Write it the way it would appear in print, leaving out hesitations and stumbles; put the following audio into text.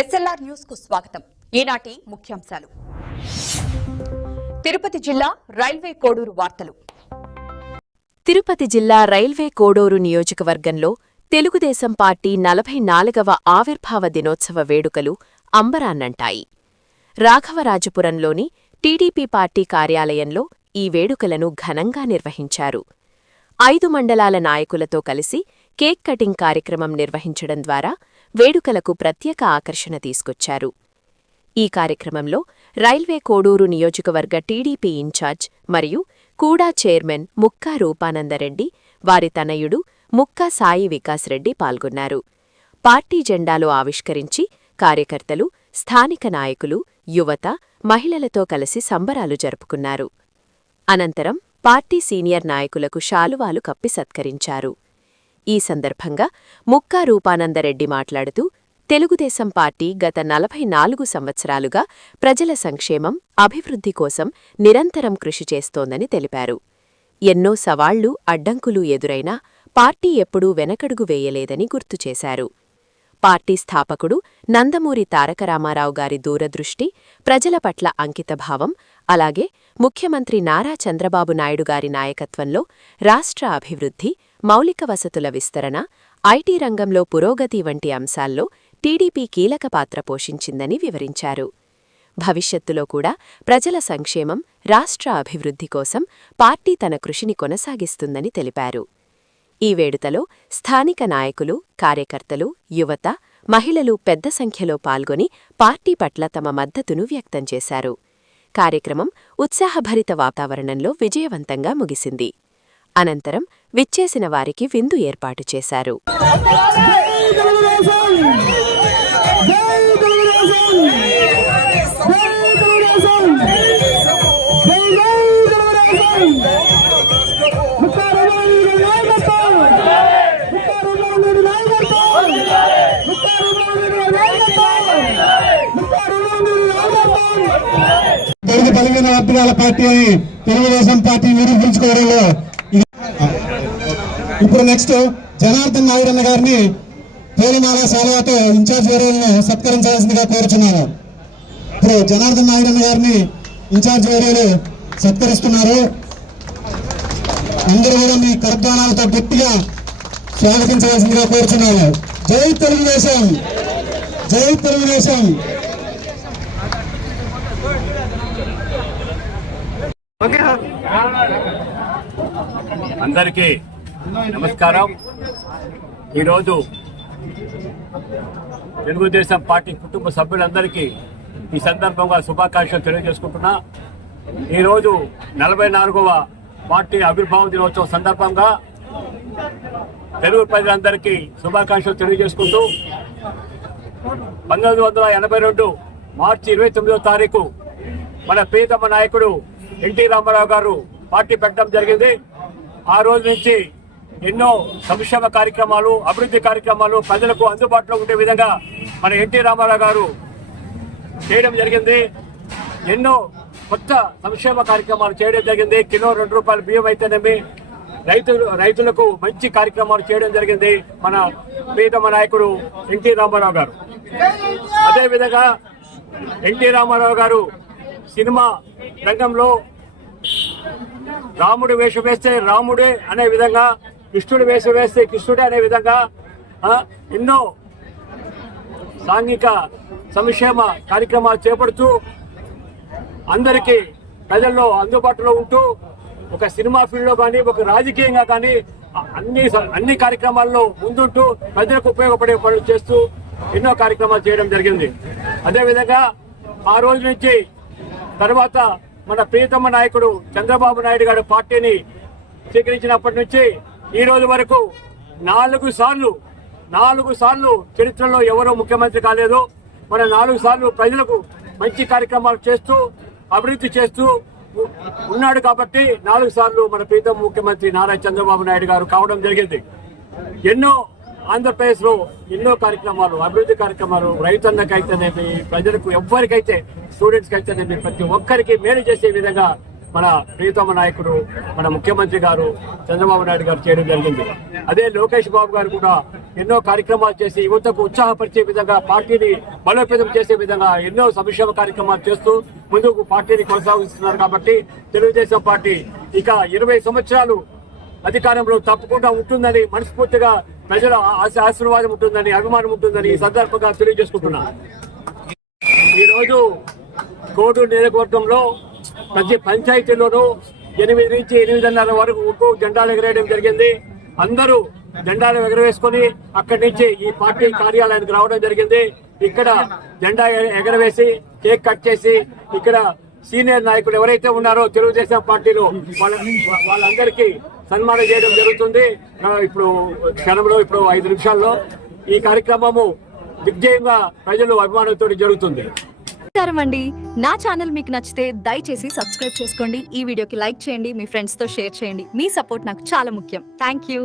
SLR news కు స్వాగతం. ఈనాటి ముఖ్యాంశాలు. తిరుపతి జిల్లా రైల్వే కోడూరు వార్తలు. తిరుపతి జిల్లా రైల్వే కోడూరు నియోజకవర్గంలో తెలుగుదేశం పార్టీ 44వ ఆవిర్భావ దినోత్సవ వేడుకలు అంబరాన్నంటాయి. రాఘవరాజపురంలోని టీడీపీ పార్టీ కార్యాలయంలో ఈ వేడుకలను ఘనంగా నిర్వహించారు. 5 మండలాల నాయకులతో కలిసి కేక్ కటింగ్ కార్యక్రమం నిర్వహించడం ద్వారా వేడుకలకు ప్రత్యేక ఆకర్షణ తీసుకొచ్చారు. ఈ కార్యక్రమంలో రైల్వే కోడూరు నియోజకవర్గ టీడీపీ ఇన్ఛార్జ్ మరియు కూడా చైర్మన్ ముక్కా రూపానందరెడ్డి, వారి తనయుడు ముక్కా సాయి వికాస్ రెడ్డి పాల్గొన్నారు. పార్టీ జెండాలు ఆవిష్కరించి కార్యకర్తలు, స్థానిక నాయకులు, యువత, మహిళలతో కలిసి సంబరాలు జరుపుకున్నారు. అనంతరం పార్టీ సీనియర్ నాయకులకు శాలువాలు కప్పి సత్కరించారు. ఈ సందర్భంగా ముక్కా రూపానందరెడ్డి మాట్లాడుతూ, తెలుగుదేశం పార్టీ గత 44 సంవత్సరాలుగా ప్రజల సంక్షేమం, అభివృద్ధి కోసం నిరంతరం కృషి చేస్తోందని తెలిపారు. ఎన్నో సవాళ్లు, అడ్డంకులు ఎదురైనా పార్టీ ఎప్పుడూ వెనకడుగు వేయలేదని గుర్తుచేశారు. పార్టీ స్థాపకుడు నందమూరి తారక రామారావు గారి దూరదృష్టి, ప్రజల పట్ల అంకితభావం, అలాగే ముఖ్యమంత్రి నారా చంద్రబాబు నాయుడు గారి నాయకత్వంలో రాష్ట్ర అభివృద్ధి, మౌలిక వసతుల విస్తరణ, ఐటీ రంగంలో పురోగతి వంటి అంశాల్లో టీడీపీ కీలక పాత్ర పోషించిందని వివరించారు. భవిష్యత్తులో కూడా ప్రజల సంక్షేమం, రాష్ట్ర అభివృద్ధి కోసం పార్టీ తన కృషిని కొనసాగిస్తుందని తెలిపారు. ఈ వేడుకలో స్థానిక నాయకులు, కార్యకర్తలు, యువత, మహిళలు పెద్ద సంఖ్యలో పాల్గొని పార్టీ పట్ల తమ మద్దతును వ్యక్తం చేశారు. కార్యక్రమం ఉత్సాహభరిత వాతావరణంలో విజయవంతంగా ముగిసింది. అనంతరం విచ్చేసిన వారికి విందు ఏర్పాటు చేశారు. బలమైన వర్గాల పార్టీ అని తెలుగుదేశం పార్టీ నిరూపించుకోవడంలో ఇప్పుడు నెక్స్ట్ జనార్దన్ నాయుడన్న గారిని పేరుమాల శాలువాతో ఇన్ఛార్జ్ వేరేలను సత్కరించాల్సిందిగా కోరుచున్నాను. ఇప్పుడు జనార్దన్ నాయుడన్న గారిని ఇన్ఛార్జ్ వేరేలు సత్కరిస్తున్నారు. అందరూ కూడా మీ కరద్వానాలతో గట్టిగా స్వాగతించవలసిందిగా కోరుచున్నాను. జై తెలుగుదేశం, జై తెలుగుదేశం. అందరికీ నమస్కారం. ఈరోజు తెలుగుదేశం పార్టీ కుటుంబ సభ్యులందరికీ ఈ సందర్భంగా శుభాకాంక్షలు తెలియజేసుకుంటున్నా. ఈరోజు 44వ పార్టీ ఆవిర్భావ దినోత్సవం సందర్భంగా తెలుగు ప్రజలందరికీ శుభాకాంక్షలు తెలియజేసుకుంటూ 1982 మార్చి 29వ తారీఖు మన ప్రియతమ నాయకుడు ఎన్టీ రామారావు గారు పార్టీ పెట్టడం జరిగింది. ఆ రోజు నుంచి ఎన్నో సంక్షేమ కార్యక్రమాలు, అభివృద్ధి కార్యక్రమాలు ప్రజలకు అందుబాటులో ఉండే విధంగా మన ఎన్టీ రామారావు గారు చేయడం జరిగింది. ఎన్నో కొత్త సంక్షేమ కార్యక్రమాలు చేయడం జరిగింది. కిలో 2 రూపాయల బియ్యం అయితేనేమి, రైతులకు మంచి కార్యక్రమాలు చేయడం జరిగింది మన ప్రియతమ నాయకుడు ఎన్టీ రామారావు గారు. అదేవిధంగా ఎన్టీ రామారావు గారు సినిమా రంగంలో రాముడు వేషం వేస్తే రాముడే అనే విధంగా, కృష్ణుడు వేషం వేస్తే కృష్ణుడే అనే విధంగా ఎన్నో సాంఘిక సంక్షేమ కార్యక్రమాలు చేపడుతూ అందరికీ ప్రజల్లో అందుబాటులో ఉంటూ ఒక సినిమా ఫీల్డ్లో కానీ, ఒక రాజకీయంగా కానీ అన్ని కార్యక్రమాల్లో ముందుంటూ ప్రజలకు ఉపయోగపడే పనులు చేస్తూ ఎన్నో కార్యక్రమాలు చేయడం జరిగింది. అదేవిధంగా ఆ రోజు నుంచి తర్వాత మన ప్రియతమ నాయకుడు చంద్రబాబు నాయుడు గారు పార్టీని స్వీకరించినప్పటి నుంచి ఈ రోజు వరకు 4 సార్లు చరిత్రలో ఎవరో ముఖ్యమంత్రి కాలేదు. మన 4 సార్లు ప్రజలకు మంచి కార్యక్రమాలు చేస్తూ అభివృద్ధి చేస్తూ ఉన్నాడు. కాబట్టి 4 సార్లు మన ప్రియతమ ముఖ్యమంత్రి నారా చంద్రబాబు నాయుడు గారు కావడం జరిగింది. ఎన్నో ఆంధ్రప్రదేశ్లో ఎన్నో కార్యక్రమాలు, అభివృద్ధి కార్యక్రమాలు రైతన్నకైతేనేమి, ప్రజలకు ఎవ్వరికైతే, స్టూడెంట్స్కి అయితేనేమి, ప్రతి ఒక్కరికి మేలు చేసే విధంగా మన ప్రియతమ నాయకుడు మన ముఖ్యమంత్రి గారు చంద్రబాబు నాయుడు గారు చేయడం జరిగింది. అదే లోకేష్ బాబు గారు కూడా ఎన్నో కార్యక్రమాలు చేసి యువతకు ఉత్సాహపరిచే విధంగా, పార్టీని బలోపేతం చేసే విధంగా ఎన్నో సంక్షేమ కార్యక్రమాలు చేస్తూ ముందుకు పార్టీని కొనసాగిస్తున్నారు. కాబట్టి తెలుగుదేశం పార్టీ ఇక 20 సంవత్సరాలు అధికారంలో తప్పకుండా ఉంటుందని, మనస్ఫూర్తిగా ప్రజల ఆశీర్వాదం ఉంటుందని, అభిమానం ఉంటుందని ఈ సందర్భంగా తెలియజేసుకుంటున్నాను. ఈరోజు కోడూరు నియోజకవర్గంలో ప్రతి పంచాయతీలోనూ 8 నుంచి 8:30 వరకు జెండాలు ఎగరేయడం జరిగింది. అందరూ జెండాలు ఎగరవేసుకొని అక్కడి నుంచి ఈ పార్టీ కార్యాలయానికి రావడం జరిగింది. ఇక్కడ జెండా ఎగరవేసి కేక్ కట్ చేసి ఇక్కడ సీనియర్ నాయకులు ఎవరైతే ఉన్నారో తెలుగుదేశం పార్టీలో వాళ్ళందరికీ సన్మానం చేయడం జరుగుతుంది. ఇప్పుడు క్షణంలో 5 నిమిషాల్లో ఈ కార్యక్రమము దిగ్జయంగా ప్రజలు అభిమానంతో జరుగుతుంది. నమస్కారం అండి. నా ఛానల్ మీకు నచ్చితే దయచేసి సబ్స్క్రైబ్ చేసుకోండి. ఈ వీడియోకి లైక్ చేయండి, మీ ఫ్రెండ్స్ తో షేర్ చేయండి. మీ సపోర్ట్ నాకు చాలా ముఖ్యం. Thank you.